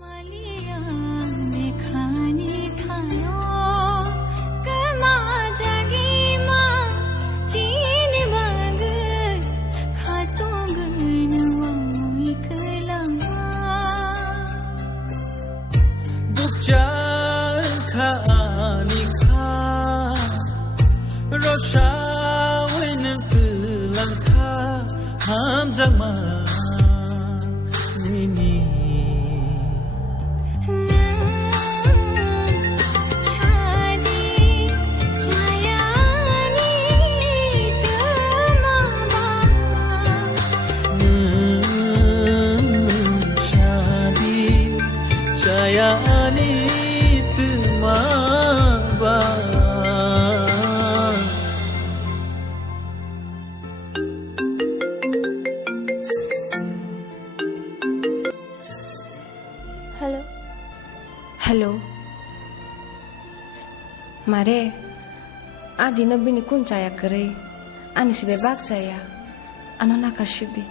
मालिया देखानी थायो कमा जगी मा चीन बाग खातो गनवा इकलमा Bukjan khaani kha Rosha wen tulang kha Ham jama nini शादी जायानी तमाबा Shadi chayani tumaba hello hello मारे आधी नब्बीने कोण चाया करे आणि शिवाय बाग चाया अनो नाका शिदी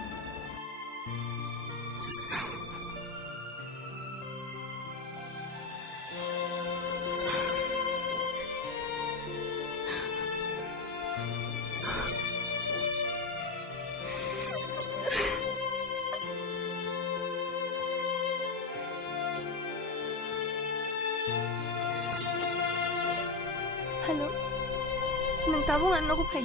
Hello, nang tabungan ako kay